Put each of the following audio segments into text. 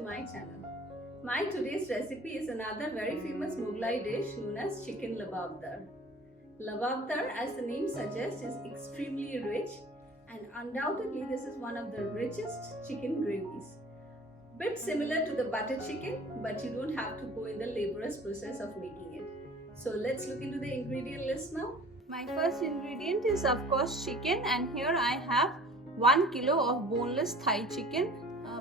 to my channel. My today's recipe is another very famous Mughlai dish known as chicken lababdar. Lababdar, as the name suggests, is extremely rich and undoubtedly this is one of the richest chicken gravies. Bit similar to the butter chicken, but you don't have to go in the laborious process of making it. So let's look into the ingredient list now. My first ingredient is of course chicken, and here I have 1 kilo of boneless thigh chicken.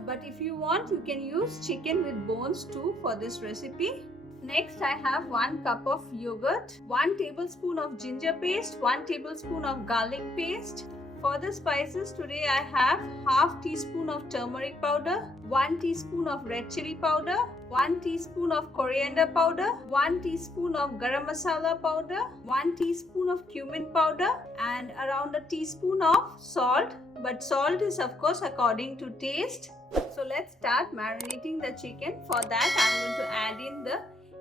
But if you want, you can use chicken with bones too for this recipe. Next, I have 1 cup of yogurt, 1 tablespoon of ginger paste, 1 tablespoon of garlic paste. For the spices, today I have half teaspoon of turmeric powder, 1 teaspoon of red chili powder, 1 teaspoon of coriander powder, 1 teaspoon of garam masala powder, 1 teaspoon of cumin powder, and around a teaspoon of salt. But salt is of course according to taste. So let's start marinating the chicken. For that, I'm going to add in the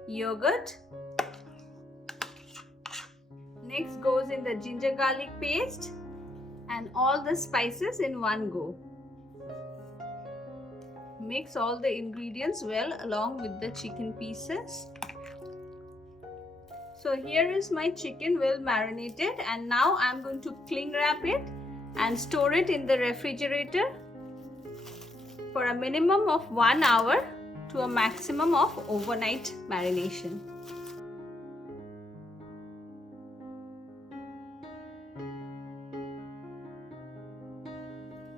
yogurt. Next goes in the ginger garlic paste and all the spices in one go. Mix all the ingredients well along with the chicken pieces. So here is my chicken well marinated, and now I'm going to cling wrap it and store it in the refrigerator for a minimum of 1 hour to a maximum of overnight marination.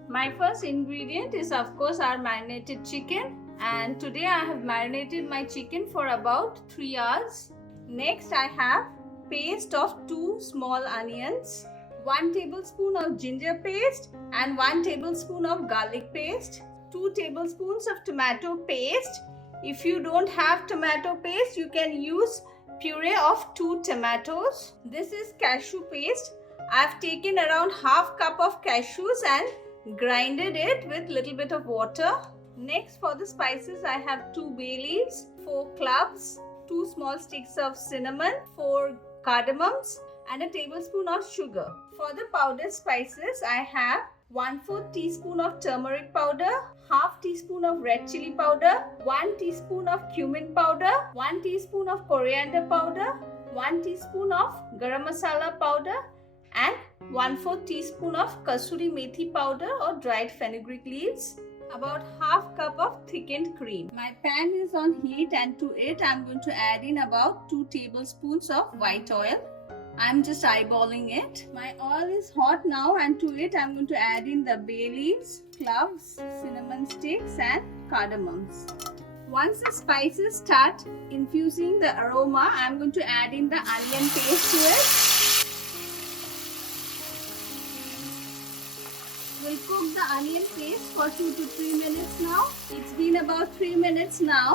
My first ingredient is of course our marinated chicken, and today I have marinated my chicken for about 3 hours. Next, I have paste of 2 small onions, 1 tablespoon of ginger paste and 1 tablespoon of garlic paste, 2 tablespoons of tomato paste. If you don't have tomato paste, you can use puree of 2 tomatoes. This is cashew paste. I've taken around half cup of cashews and grinded it with little bit of water. Next, for the spices, I have 2 bay leaves, 4 cloves, 2 small sticks of cinnamon, 4 cardamoms, and a tablespoon of sugar. For the powdered spices, I have 1/4 teaspoon of turmeric powder, half teaspoon of red chili powder, 1 teaspoon of cumin powder, 1 teaspoon of coriander powder, 1 teaspoon of garam masala powder, and 1/4 teaspoon of kasuri methi powder or dried fenugreek leaves. About half cup of thickened cream. My pan is on heat, and to it I'm going to add in about 2 tablespoons of white oil. I'm just eyeballing it. My oil is hot now, and to it I'm going to add in the bay leaves, cloves, cinnamon sticks and cardamoms. Once the spices start infusing the aroma, I'm going to add in the onion paste to it. We'll cook the onion paste for 2 to 3 minutes now. It's been about 3 minutes now.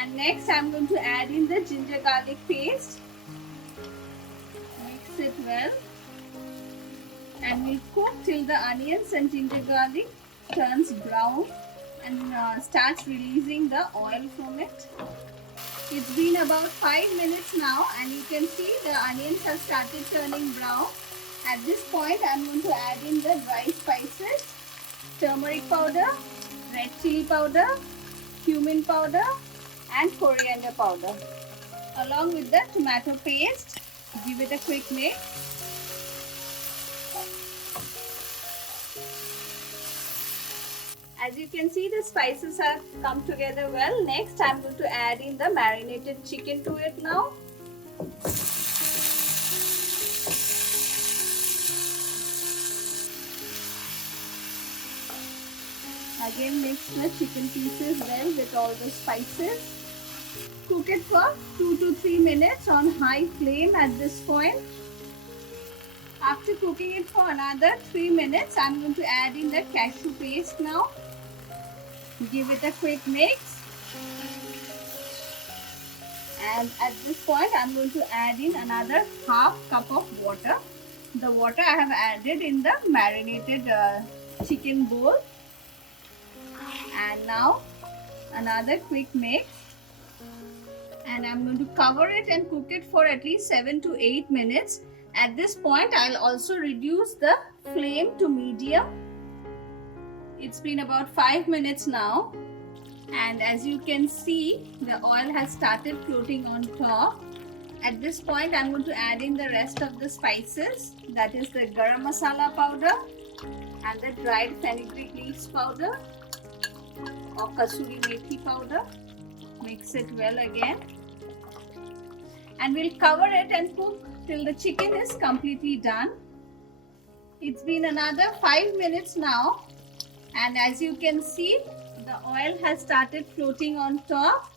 And next I'm going to add in the ginger garlic paste. Mix it well. And we'll cook till the onions and ginger garlic turns brown and starts releasing the oil from it. It's been about 5 minutes now, and you can see the onions have started turning brown. At this point, I'm going to add in the dry spices, turmeric powder, red chili powder, cumin powder and coriander powder. Along with the tomato paste, give it a quick mix. As you can see, the spices have come together well. Next, I'm going to add in the marinated chicken to it now. Again, mix the chicken pieces well with all the spices. Cook it for 2 to 3 minutes on high flame at this point. After cooking it for another 3 minutes, I'm going to add in the cashew paste now. Give it a quick mix. And at this point, I'm going to add in another half cup of water. The water I have added in the marinated chicken bowl. And now another quick mix, and I'm going to cover it and cook it for at least 7 to 8 minutes. At this point, I'll also reduce the flame to medium. It's been about 5 minutes now. And as you can see, the oil has started floating on top. At this point, I'm going to add in the rest of the spices. That is the garam masala powder and the dried fenugreek leaves powder or kasuri methi powder. Mix it well again. And we'll cover it and cook till the chicken is completely done. It's been another 5 minutes now. And as you can see, the oil has started floating on top.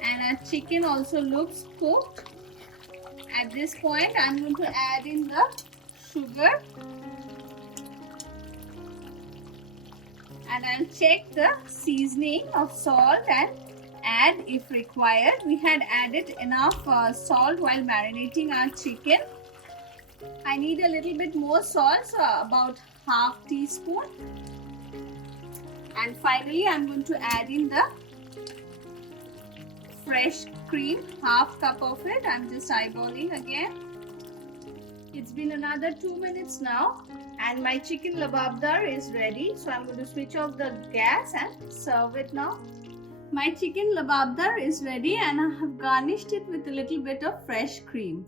And our chicken also looks cooked. At this point, I'm going to add in the sugar. And I'll check the seasoning of salt and add if required. We had added enough salt while marinating our chicken. I need a little bit more salt, so about half teaspoon. And finally, I'm going to add in the fresh cream, half cup of it. I'm just eyeballing again. It's been another 2 minutes now and my chicken lababdar is ready. So I'm going to switch off the gas and serve it now. My chicken lababdar is ready and I have garnished it with a little bit of fresh cream.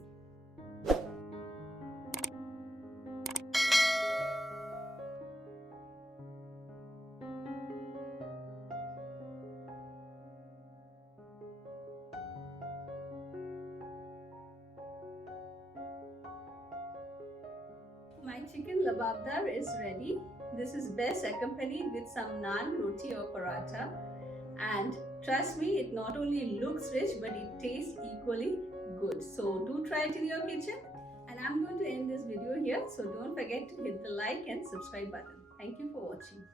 My chicken lababdar is ready. This is best accompanied with some naan, roti or paratha. And trust me, it not only looks rich but it tastes equally good. So do try it in your kitchen. And I'm going to end this video here. So don't forget to hit the like and subscribe button. Thank you for watching.